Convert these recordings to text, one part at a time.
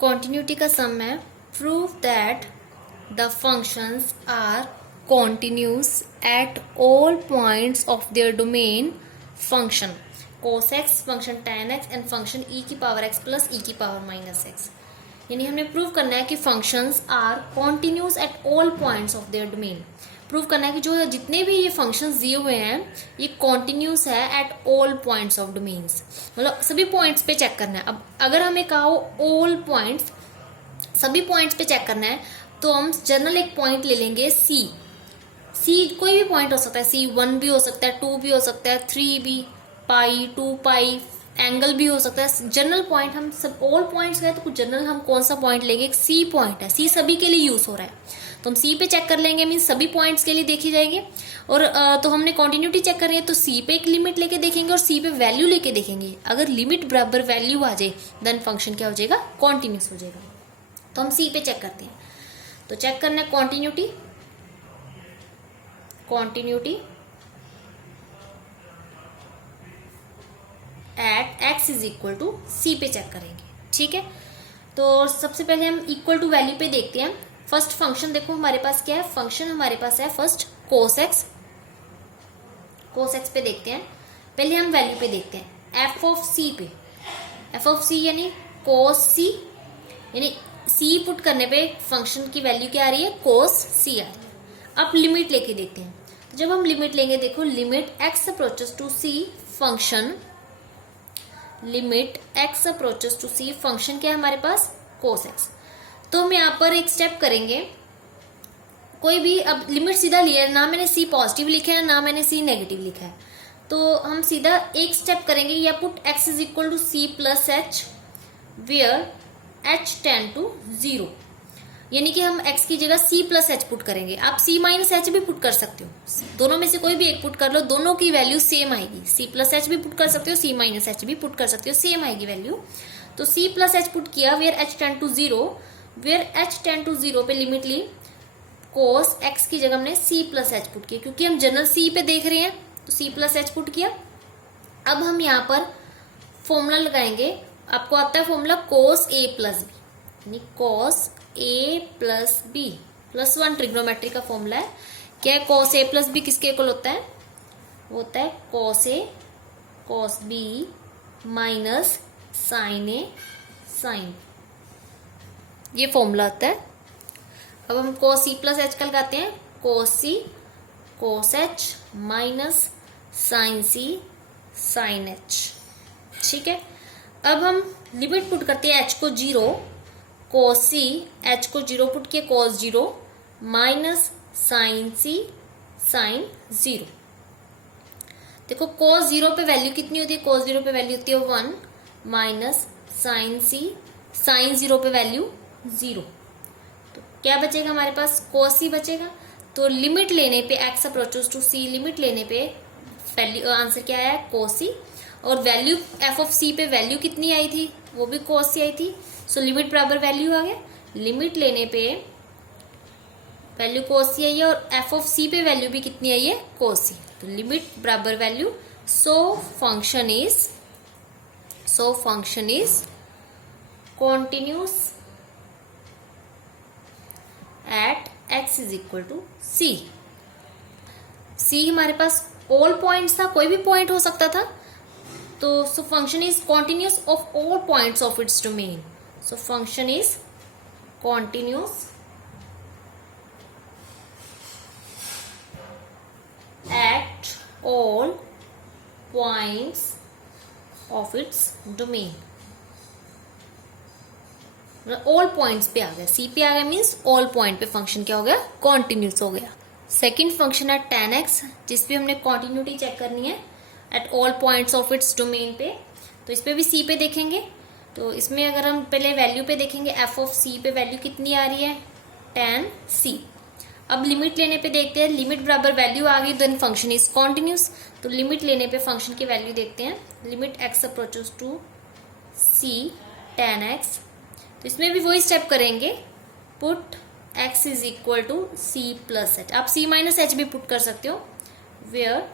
Continuity का sum है prove that the functions are continuous at all points of their domain function cos x, function tan x and function e की power x plus e की power minus x। यानी हमने prove करना है कि functions are continuous at all points of their domain. Prove करना है कि जो जितने भी ये फंक्शंस दिए हुए हैं ये कॉन्टिन्यूस है eight all points of domains, मतलब सभी पॉइंट्स पे चेक करना है। अब अगर हमें कहा हो ऑल पॉइंट्स, सभी पॉइंट्स पे चेक करना है, तो हम जनरल एक पॉइंट ले लेंगे सी। कोई भी पॉइंट हो सकता है, सी 1 भी हो सकता है, 2 भी हो सकता है, 3 भी, पाई 2 पाई, एंगल भी हो सकता है। जनरल पॉइंट हम सब ऑल पॉइंट्स गए तो कुछ जनरल हम कौन सा पॉइंट लेंगे, एक सी पॉइंट है, सी सभी के लिए यूज हो रहा है तो हम सी पे चेक कर लेंगे, मीन सभी पॉइंट्स के लिए देखी जाएगी। और तो हमने कॉन्टिन्यूटी चेक करनी है तो सी पे एक लिमिट लेके देखेंगे और सी पे वैल्यू लेके देखेंगे। अगर लिमिट बराबर वैल्यू आ जाए देन फंक्शन क्या हो जाएगा, कॉन्टिन्यूस हो जाएगा। तो हम सी पे चेक करते हैं, तो चेक करना है continuity at x is equal to c पे चेक करेंगे। ठीक है, तो सबसे पहले हम इक्वल टू वैल्यू पे देखते हैं। फर्स्ट फंक्शन देखो हमारे पास क्या है, फंक्शन हमारे पास है फर्स्ट कोस एक्स पे देखते हैं। पहले हम वैल्यू पे देखते हैं एफ ऑफ सी पे। एफ ऑफ सी यानी कोस सी, यानी सी पुट करने पे फंक्शन की वैल्यू क्या आ रही है, कोस सी आ रही है। अब लिमिट लेके देखते हैं, तो जब हम लिमिट लेंगे देखो limit x approaches to c function, limit x approaches to c function क्या है हमारे पास, कोस एक्स। तो हम यहाँ पर एक स्टेप करेंगे, कोई भी अब लिमिट सीधा लिया है, ना मैंने सी पॉजिटिव लिखा है ना मैंने सी नेगेटिव लिखा है, तो हम सीधा एक स्टेप करेंगे, या put x is equal to c plus h where h tend to 0, यानी कि हम x की जगह c प्लस एच पुट करेंगे। आप c माइनस एच भी पुट कर सकते हो, दोनों में से कोई भी एक पुट कर लो, दोनों की वैल्यू सेम आएगी। c प्लस एच भी पुट कर सकते हो, c माइनस एच भी पुट कर सकते हो, सेम आएगी वैल्यू। तो c प्लस एच पुट किया where h tend to 0, where h tend to 0 पे लिमिट ली, कोस x की जगह हमने c प्लस एच पुट किया, क्योंकि हम जनरल c पे देख रहे हैं तो c प्लस एच पुट किया। अब हम यहाँ पर फॉर्मूला लगाएंगे, आपको आता है formula cos a plus b, यानी cos a plus b plus 1 trigonometry का फॉर्मूला है। क्या है, कोस a प्लस बी किसके इक्वल होता है, वो होता है cos a cos b minus sine a sine, ये फॉर्मूला आता है। अब हम कोस c प्लस एच का लगाते हैं, cos c cos h minus sine c sine h। ठीक है, अब हम लिमिट पुट करते हैं h को 0, कोस सी एच को 0 पुट किया, कोस 0 माइनस साइन सी साइन 0। देखो कोस 0 पे वैल्यू कितनी होती है, कोस 0 पे वैल्यू होती है 1 माइनस साइन सी साइन 0 पे वैल्यू 0। तो क्या बचेगा हमारे पास, कोस सी बचेगा। तो लिमिट लेने पे x approaches to c, limit लेने पे वैल्यू आंसर क्या आया, कोस सी। और वैल्यू एफ ऑफ सी पे वैल्यू कितनी आई थी, वो भी कोस सी आई थी। सो लिमिट बराबर वैल्यू आ गया, लिमिट लेने पे वैल्यू कोस सी आई है और एफ ऑफ सी पे वैल्यू भी कितनी आई है, कोस सी। तो लिमिट बराबर value, so function is continuous at x is equal to c. C हमारे पास ऑल पॉइंट्स था, कोई भी पॉइंट हो सकता था, तो सो function is continuous of all points of its domain. So function is continuous at all points of its domain। all points पे आ गया, C पे आ गया मीन्स all point पे फंक्शन क्या हो गया, continuous हो गया। सेकेंड फंक्शन है tan x, जिसपे हमने continuity चेक करनी है at all points of its domain पे, तो इस पे भी C पे देखेंगे। तो इसमें अगर हम पहले वैल्यू पे देखेंगे, एफ ऑफ सी पे वैल्यू कितनी आ रही है, tan c। अब लिमिट लेने पे देखते हैं, लिमिट बराबर वैल्यू आ गई देन फंक्शन इज कॉन्टिन्यूस। तो लिमिट लेने पे फंक्शन की वैल्यू देखते हैं, limit x approaches to c tan x। तो इसमें भी वही स्टेप करेंगे, put x is equal to c plus h, आप c माइनस एच भी पुट कर सकते हो, where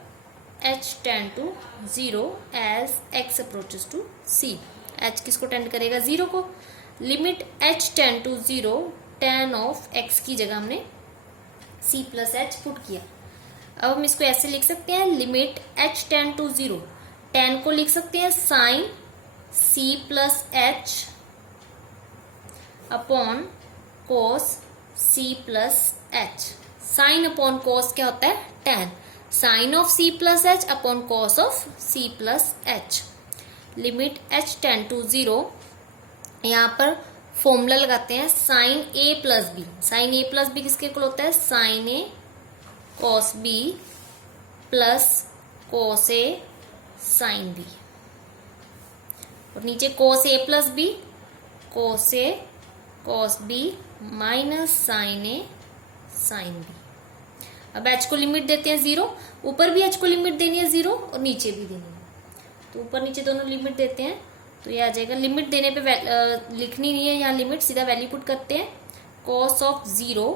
h tend to 0 as x approaches to c। h किसको टेंड करेगा, 0 को। Limit h tend to 0 tan of x की जगह हमने c प्लस एच पुट किया। अब हम इसको ऐसे लिख सकते हैं, limit h tend to 0, tan को लिख सकते हैं sine c plus h upon cos c plus h. Sine upon cos क्या होता है, tan, sine of c plus h upon cos of c plus h. Limit h tend to 0, यहाँ पर formula लगाते हैं sine a plus b. Sine a plus b किसके equal होता है, sine a cos b plus cos a sine b, और नीचे cos a plus b, cos a cos b minus sine a sine b। अब h को limit देते हैं 0, ऊपर भी h को लिमिट देनी है 0 और नीचे भी देनी है, तो ऊपर नीचे दोनों लिमिट देते हैं, तो ये आ जाएगा। लिमिट देने पे लिखनी नहीं है यहाँ लिमिट, सीधा वैल्यू पुट करते हैं, cos of 0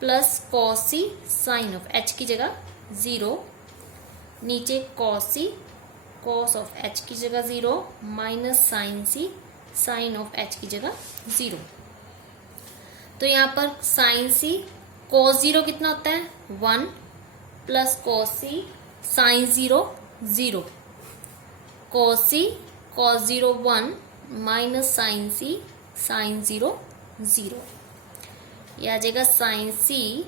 plus cos c sine of h की जगह 0, नीचे cos c cos of h की जगह 0 minus sine c sine of h की जगह 0। तो यहाँ पर साइन सी कॉस 0 कितना होता है 1 plus cos c sign 0 0, cos c cos 0 1 minus sine c sign 0 0। ये आ जाएगा साइन सी,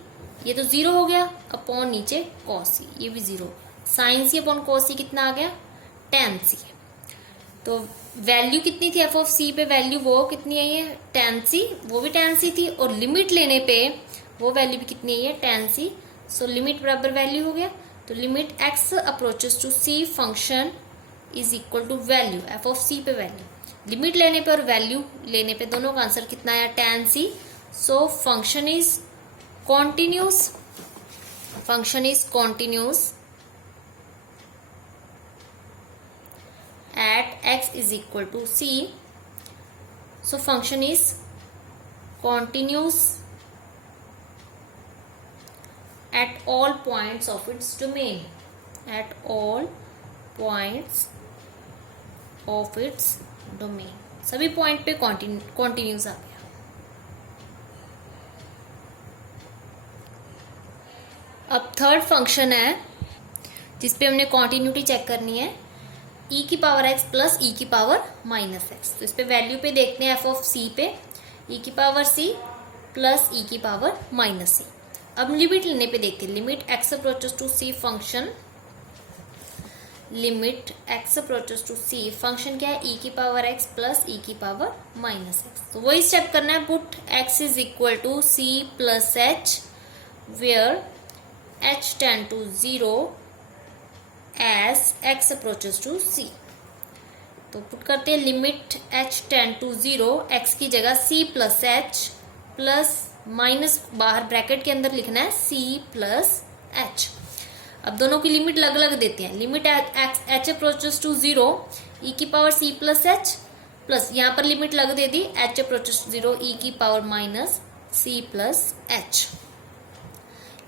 ये तो 0 हो गया, अपॉन नीचे कॉस सी, ये भी 0। साइन सी अपॉन कॉस सी कितना आ गया, tan सी। तो वैल्यू कितनी थी एफ ऑफ सी पे, वैल्यू वो कितनी आई है tan सी, वो भी tan सी थी, और लिमिट लेने पे वो वैल्यू भी कितनी आई है tan सी। सो लिमिट बराबर वैल्यू हो गया, तो limit x approaches to c function is equal to value f of c पे वैल्यू, लिमिट लेने पे और वैल्यू लेने पे दोनों का आंसर कितना आया tan c. So function is continuous, function is continuous at x is equal to c. So function is continuous at all points of its domain, at all points of its domain, सभी point पे continuous आ गया। अब third function है जिसपे हमने continuity check करनी है, e की पावर x प्लस e की पावर माइनस एक्स। तो इस पे वैल्यू पे देखते हैं एफ ऑफ c पे, e की पावर c प्लस e की पावर माइनस c। अब लिमिट लेने पे देखते हैं, limit x approaches to c function, limit x approaches to c function क्या है, e की पावर x प्लस e की पावर माइनस एक्स। तो वही स्टेप करना है, put x is equal to c plus h where h tend to 0 as x approaches to c। तो put करते हैं limit h tend to 0, x की जगह c plus h plus minus बाहर ब्रैकेट के अंदर लिखना है c प्लस एच। अब दोनों की लिमिट अलग अलग देते हैं, limit h approaches to 0 e की power c plus h, plus यहाँ पर लिमिट लग दे दी h अप्रोचेस टू 0 e की power minus c plus h.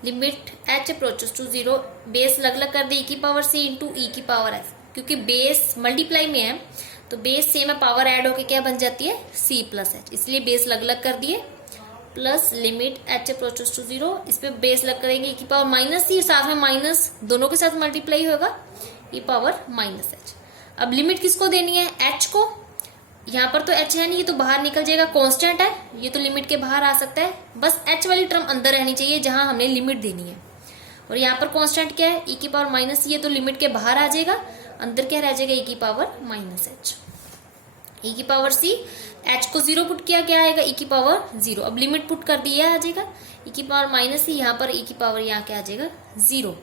Limit h approaches to 0, base अलग अलग कर दी, e की पावर c इंटू e की पावर f, क्योंकि बेस मल्टीप्लाई में है तो बेस सेम है, पावर ऐड होके क्या बन जाती है c प्लस h, इसलिए बेस अलग अलग कर दिए। Plus limit h approaches to 0, इस पे बेस अलग करेंगे, e की पावर माइनस c, साथ में माइनस दोनों के साथ मल्टीप्लाई होगा, e पावर माइनस h। अब लिमिट किसको देनी है, h को, यहाँ पर तो h है नहीं, ये तो बाहर निकल जाएगा, कांस्टेंट है, ये तो लिमिट के बाहर आ सकता है, बस h वाली टर्म अंदर रहनी चाहिए जहां हमने लिमिट देनी है। और यहाँ पर कांस्टेंट क्या है, e की पावर माइनस, ये तो लिमिट के बाहर आ जाएगा, अंदर क्या रह जाएगा e की पावर माइनस h। e की पावर c, h को 0 पुट किया, क्या आएगा e की पावर 0। अब लिमिट पुट कर दी, आ जाएगा e की पावर माइनस c, यहाँ पर e की पावर यहाँ क्या आ जाएगा 0।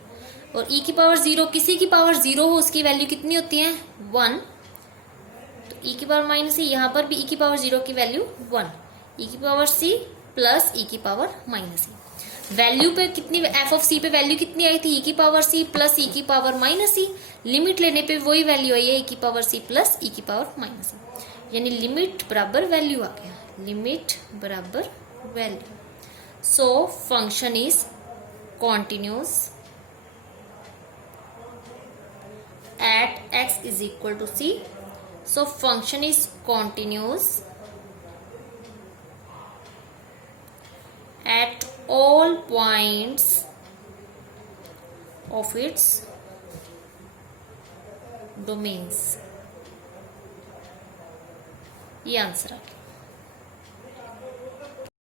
और e की पावर 0, किसी की पावर 0 हो उसकी वैल्यू कितनी होती है 1, e की पावर माइनस c, यहाँ पर भी e की पावर 0 की वैल्यू 1, e की पावर c प्लस e की पावर माइनस c। वैल्यू पे कितनी, एफ ऑफ c पे वैल्यू कितनी आई थी e की पावर c प्लस e की पावर माइनस c, लिमिट लेने पे वही वैल्यू आई है e की पावर c प्लस e की पावर माइनस c, यानी लिमिट बराबर वैल्यू आ गया, लिमिट बराबर value. So function is continuous eight x is equal to c। So function is continuous at all points of its domains, ये answer आ गया।